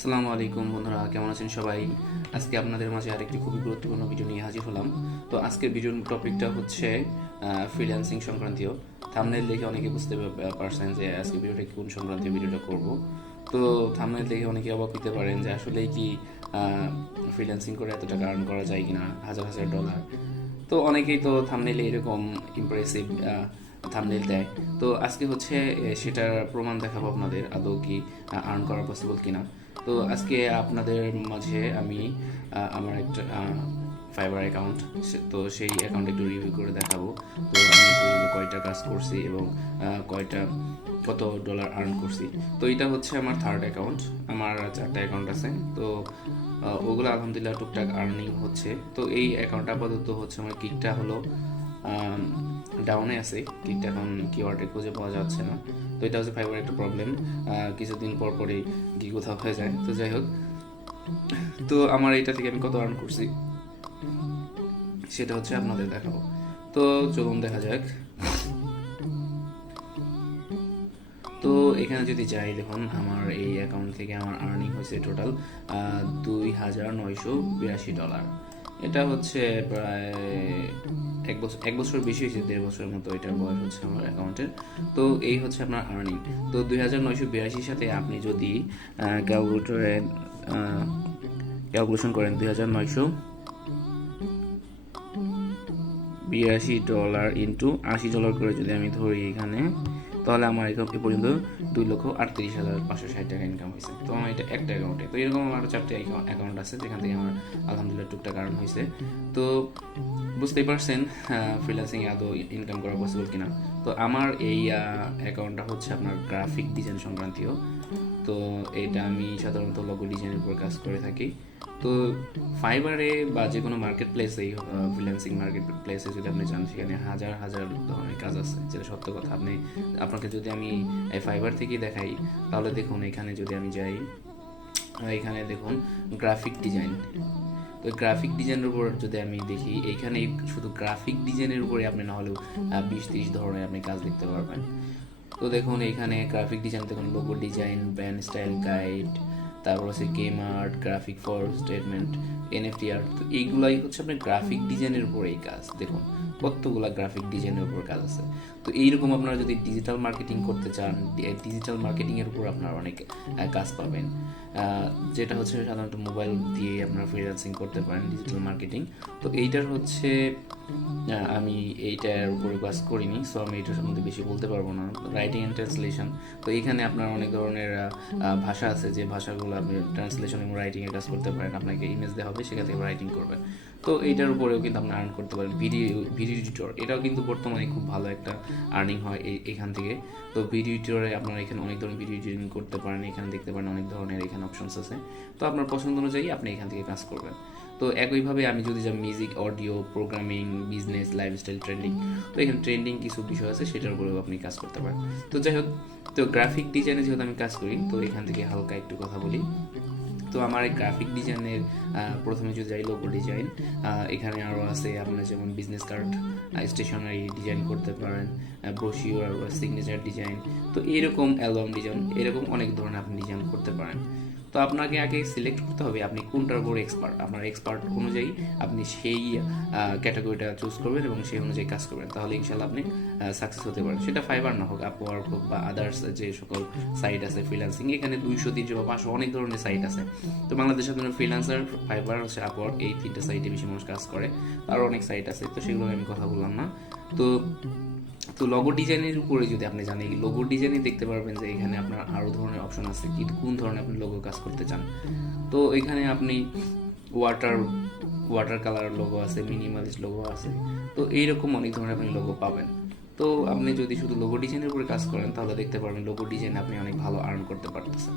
আসসালামু আলাইকুম বন্ধুরা, কেমন আছেন সবাই? আজকে আপনাদের মাঝে আরেকটি খুবই গুরুত্বপূর্ণ ভিডিও নিয়ে হাজির হলাম। তো আজকের ভিডিওর টপিকটা হচ্ছে ফ্রিল্যান্সিং সংক্রান্তীয়। থাম্বনেল দেখে অনেকে বুঝতে পারছেন যে আজকে ভিডিওটা কোন সংক্রান্তীয় ভিডিওটা করব। তো থাম্বনেল দেখে অনেকে অবাক হতে পারেন যে আসলেই কি ফ্রিল্যান্সিং করে এত টাকা আর্ন করা যায় কিনা, হাজার হাজার ডলার। তো অনেকেই তো থাম্বনেলে এরকম ইমপ্রেসিভ থাম্বনেল দেয়। তো আজকে হচ্ছে সেটার প্রমাণ দেখাবো আপনাদের আদৌ কি আর্ন করা পসিবল কিনা। তো আজকে আপনাদের মাঝে আমি আমার একটা ফাইবার অ্যাকাউন্ট, তো সেই অ্যাকাউন্টে একটু রিভিউ করে দেখাবো। তো আমি পর্যন্ত কয়টা কাজ করছি এবং কত ডলার আর্ন করছি। তো এটা হচ্ছে আমার থার্ড অ্যাকাউন্ট, আমার 4টা অ্যাকাউন্ট আছে। তো ওগুলো আলহামদুলিল্লাহ টুকটাক আর্নিং হচ্ছে। তো এই অ্যাকাউন্ট আপাতত হচ্ছে আমার কিকটা হলো ডাউনে আছে, কিকটা এখন কিওয়ার্ডে খুঁজে পাওয়া যাচ্ছে না। তো এটা হচ্ছে ফাইবার একটা প্রবলেম, কিছুদিন পর পরেই কি কোথাও হয়ে যায়। তো যাই হোক, তো আমার এইটা থেকে আমি কত আর্ন করছি সেটা হচ্ছে আপনাদের দেখাবো। তো চলুন দেখা যাক। তো এখানে যদি যাই, দেখুন আমার এই অ্যাকাউন্ট থেকে আমার আর্নিং হয়েছে টোটাল $2,982। এটা হচ্ছে প্রায় এক বছর বেশি হয়েছে, 1.5 বছরের মতো এটার বয়স হচ্ছে আমার অ্যাকাউন্টের। তো এই হচ্ছে আপনার আর্নিং। তো 2,982 সাথে আপনি যদি ক্যালকুলেটরে ক্যালকুলেশন করেন, $2,982 ইন্টু $80 করে যদি আমি ধরি এখানে, তাহলে আমার এ পর্যন্ত 2,38,560 টাকা ইনকাম হয়েছে। তো আমার এটা একটা অ্যাকাউন্টে। তো এরকম আমার 4টে অ্যাকাউন্ট আছে যেখান থেকে আমার আলহামদুলিল্লাহ টুকটাক আর্ন হয়েছে। তো বুঝতেই পারছেন ফ্রিল্যান্সিং আদৌ ইনকাম করা পসিবল কিনা। তো আমার এই অ্যাকাউন্টটা হচ্ছে আপনার গ্রাফিক ডিজাইন সংক্রান্তীয়। তো এটা আমি সাধারণত লোগো ডিজাইনের উপর কাজ করে থাকি। তো ফাইবারে বা যে কোনো মার্কেট প্লেসে, ফ্রিল্যান্সিং মার্কেট প্লেসে যদি আপনি যান, সেখানে হাজার হাজার ধরনের কাজ আছে, যেটা সত্য কথা। আপনাকে যদি আমি এই ফাইবার থেকেই দেখাই, তাহলে দেখুন এখানে যদি আমি যাই, এখানে দেখুন গ্রাফিক ডিজাইন। তো গ্রাফিক ডিজাইনের উপর যদি আমি দেখি, এইখানে শুধু গ্রাফিক ডিজাইনের উপরে আপনি না হলেও 20-30 ধরনের আপনি কাজ দেখতে পারবেন। তো দেখুন এখানে গ্রাফিক ডিজাইন, দেখুন logo design, brand style guide, তারপর হচ্ছে game art, graphic for statement, NFT art. তো এইগুলাই হচ্ছে আপনার গ্রাফিক ডিজাইনের উপর এই কাজ। দেখুন কতগুলা গ্রাফিক ডিজাইনের উপর কাজ আছে। তো এইরকম আপনারা যদি ডিজিটাল মার্কেটিং করতে চান, ডিজিটাল মার্কেটিংয়ের উপর আপনারা অনেক কাজ পাবেন, যেটা হচ্ছে সাধারণত মোবাইল দিয়ে আপনারা ফ্রিল্যান্সিং করতে পারেন ডিজিটাল মার্কেটিং। তো এইটার হচ্ছে আমি এইটার উপরে কাজ করিনি, সো আমি এটার সম্বন্ধে বেশি বলতে পারবো না। রাইটিং অ্যান্ড ট্রান্সলেশন, তো এইখানে আপনার অনেক ধরনের ভাষা আছে, যে ভাষাগুলো আপনি ট্রান্সলেশন এবং রাইটিংয়ে কাজ করতে পারেন। আপনাকে ইমেজ দেওয়া হবে, সেখান থেকে রাইটিং করবেন। তো এইটার উপরেও কিন্তু আপনি আর্ন করতে পারেন। ভিডিও এডিটর, এটাও কিন্তু বর্তমানে খুব ভালো একটা আর্নিং হয় এখান থেকে। তো ভিডিও এডিটরে আপনারা এখানে অনেক ধরনের ভিডিও এডিটিং করতে পারেন, এখানে দেখতে পারেন অনেক ধরনের এখানে অপশনস আছে। তো আপনার পছন্দ অনুযায়ী আপনি এখান থেকে কাজ করবেন। তো একইভাবে আমি যদি যাই music, audio, programming, business, lifestyle, trending, তো এখানে ট্রেন্ডিং কিছু বিষয় আছে, সেটার উপরেও আপনি কাজ করতে পারেন। তো যাই হোক, তো গ্রাফিক ডিজাইনে যেহেতু আমি কাজ করি, তো এখান থেকে হালকা একটু কথা বলি। তো আমার এই গ্রাফিক ডিজাইনের প্রথমে যদি যাই লোগো ডিজাইন, এখানে আরও আছে আপনার যেমন বিজনেস কার্ড, স্টেশনারি ডিজাইন করতে পারেন, ব্রোশিওর, সিগনেচার ডিজাইন, তো এরকম অ্যালবাম ডিজাইন, এরকম অনেক ধরনের আপনি ডিজাইন করতে পারেন। তো আপনাকে আগে সিলেক্ট করতে হবে আপনি কোনটার উপর এক্সপার্ট। আপনার এক্সপার্ট অনুযায়ী আপনি সেই ক্যাটাগরিটা চুজ করবেন এবং সেই অনুযায়ী কাজ করবেন, তাহলে ইনশাল্লাহ আপনি সাকসেস হতে পারেন। সেটা ফাইবার না হোক, আপওয়ার্ক হোক, বা আদার্স যে সকল সাইট আছে ফ্রিল্যান্সিং, এখানে 200-300 বা 500 অনেক ধরনের সাইট আছে। তো বাংলাদেশের জন্য ফ্রিল্যান্সার, ফাইবার, হচ্ছে আপওয়ার্ক, এই 3টে সাইটে বেশি মানুষ কাজ করে। আরও অনেক সাইট আছে, তো সেগুলো আমি কথা বললাম না। তো তো লোগো ডিজাইনের উপরে যদি আপনি জানেন, এই লোগো ডিজাইনে দেখতে পারবেন যে এখানে আপনার আরও ধরনের অপশন আছে, কি কোন ধরনের আপনি লোগো কাজ করতে চান। তো এখানে আপনি ওয়াটার ওয়াটার কালার লোগো আছে, মিনিমালিস্ট লোগো আছে, তো এইরকম অনেক ধরনের আপনি লোগো পাবেন। তো আপনি যদি শুধু লোগো ডিজাইনের উপরে কাজ করেন, তাহলে দেখতে পারবেন লোগো ডিজাইন আপনি অনেক ভালো আর্ন করতে পারতেছেন।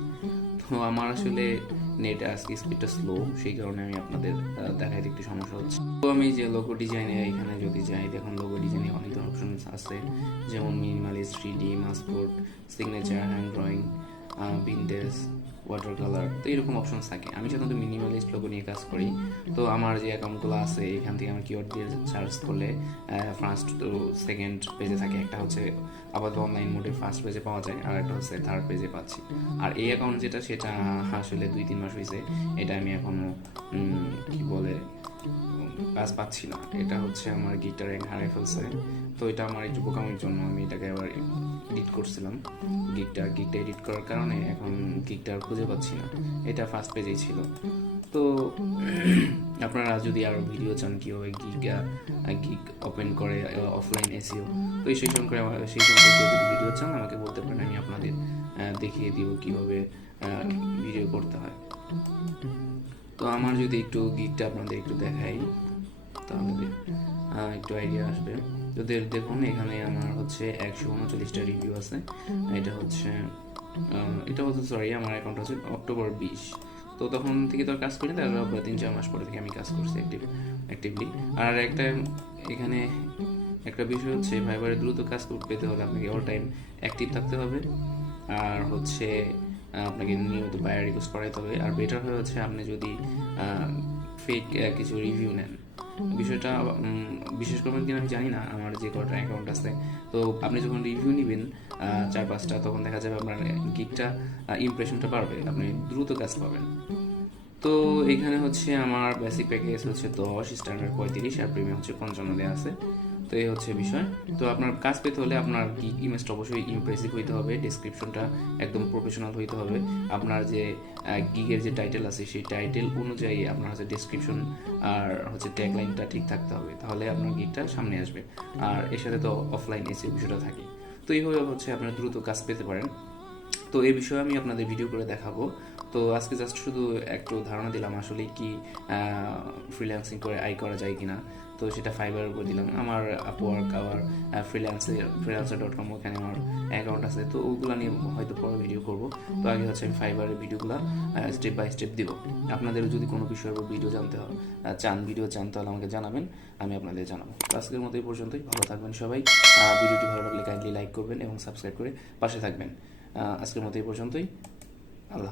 তো আমার আসলে নেট আজকে স্পিডটা স্লো, সেই কারণে আমি আপনাদের দেখাইতে একটু সমস্যা হচ্ছে। তো আমি যে লোগো ডিজাইনে এখানে যদি যাই, দেখুন লোগো ডিজাইনে অনেক ধরনের অপশন আছে, যেমন minimalist, 3D, mascot, signature, hand drawing, vintage, water colour, তো এরকম অপশনস থাকে। আমি সাধারণত মিনিমালিস্ট লোগো নিয়ে কাজ করি। তো আমার যে অ্যাকাউন্টগুলো আছে এখান থেকে আমার কিওয়ার্ড দিয়ে সার্চ করলে ফার্স্ট টু সেকেন্ড পেজে থাকে। একটা হচ্ছে আপাতত অনলাইন মোডে ফার্স্ট পেজে পাওয়া যায়, আর একটা হচ্ছে থার্ড পেজে পাচ্ছি। আর এই অ্যাকাউন্ট যেটা সেটা আসলে 2-3 মাস হয়েছে, এটা আমি এখনো কি বলে কাজ পাচ্ছি না। এটা হচ্ছে আমার গিকটা র্যাঙ্ক হারিয়ে ফেলছে। তো এটা আমার একটু বোকামির জন্য আমি এটাকে আবার এডিট করছিলাম। গিকটা এডিট করার কারণে এখন গিকটা আর খুঁজে পাচ্ছি না। এটা ফার্স্ট পেজেই ছিল। তো আপনারা যদি আরও ভিডিও চান কীভাবে গিগ ওপেন করে অফলাইন এসইও, তো সেই সম্পর্কে যদি ভিডিও চান আমাকে বলতে পারেন, আমি আপনাদের দেখিয়ে দিব কীভাবে ভিডিও করতে হয়। তো আমার যদি একটু গিগটা আপনাদের একটু দেখাই তাহলে একটু আইডিয়া আসবে। তো দেখুন এখানে আমার হচ্ছে 139টা রিভিউ আছে। এটা হচ্ছে সরি, আমার অ্যাকাউন্ট হচ্ছে অক্টোবর 20। তো তখন থেকে তো আর কাজ করি না, তারপর 3-4 মাস পরে থেকে আমি কাজ করছি অ্যাক্টিভলি। আর এখানে একটা বিষয় হচ্ছে, ফাইবারে দ্রুত কাজ পেতে হলে আপনাকে অল টাইম অ্যাক্টিভ থাকতে হবে, আর হচ্ছে আপনাকে নিয়মিত বায়ার রিকোয়েস্ট করাইতে হবে। আর বেটার হয় হচ্ছে আপনি যদি ফেক কিছু রিভিউ নেন। বিষয়টা বিশেষ করবেন কিনা আমি জানি না, আমার যে কটা অ্যাকাউন্ট আছে, তো আপনি যখন রিভিউ নেবেন 4-5টা, তখন দেখা যাবে আপনার গিগটা ইমপ্রেশনটা বাড়বে, আপনি দ্রুত কাজ পাবেন। তো এখানে হচ্ছে আমার বেসিক প্যাকেজ হচ্ছে 10, স্ট্যান্ডার্ড 35, আর প্রিমিয়াম হচ্ছে 55 দেওয়া আছে। তো এই হচ্ছে বিষয়। তো আপনার কাজ পেতে হলে আপনার গিগ ইমেজটা অবশ্যই ইমপ্রেসিভ হইতে হবে, ডেসক্রিপশনটা একদম প্রফেশনাল হইতে হবে, আপনার যে গিগের যে টাইটেল আছে সেই টাইটেল অনুযায়ী আপনার হচ্ছে ডেসক্রিপশন আর হচ্ছে ট্যাগলাইনটা ঠিক থাকতে হবে, তাহলে আপনার গিগটা সামনে আসবে। আর এর সাথে তো অফলাইন এসিও বিষয়টা থাকে। তো এইভাবে হচ্ছে আপনারা দ্রুত কাজ পেতে পারেন। তো এই বিষয়ে আমি আপনাদের ভিডিও করে দেখাবো। তো আজকে জাস্ট শুধু একটু ধারণা দিলাম আসলে কি ফ্রিল্যান্সিং করে আয় করা যায় কিনা। তো সেটা ফাইবারের উপর দিলাম। আমার আপওয়ার্ক, আবার freelancer.com, ওখানে আমার অ্যাকাউন্ট আছে। তো ওগুলো নিয়ে হয়তো পরে ভিডিও করব। তো আগে হচ্ছে আমি ফাইবারের ভিডিওগুলো স্টেপ বাই স্টেপ দিব। আপনাদেরও যদি কোনো বিষয়ের উপর ভিডিও চান তাহলে আমাকে জানাবেন, আমি আপনাদের জানাবো। তো আজকের মতো এই পর্যন্তই। ভালো থাকবেন সবাই। ভিডিওটি ভালো লাগলে কাইন্ডলি লাইক করবেন এবং সাবস্ক্রাইব করে পাশে থাকবেন। আজকের মতো এই পর্যন্তই। আল্লাহ।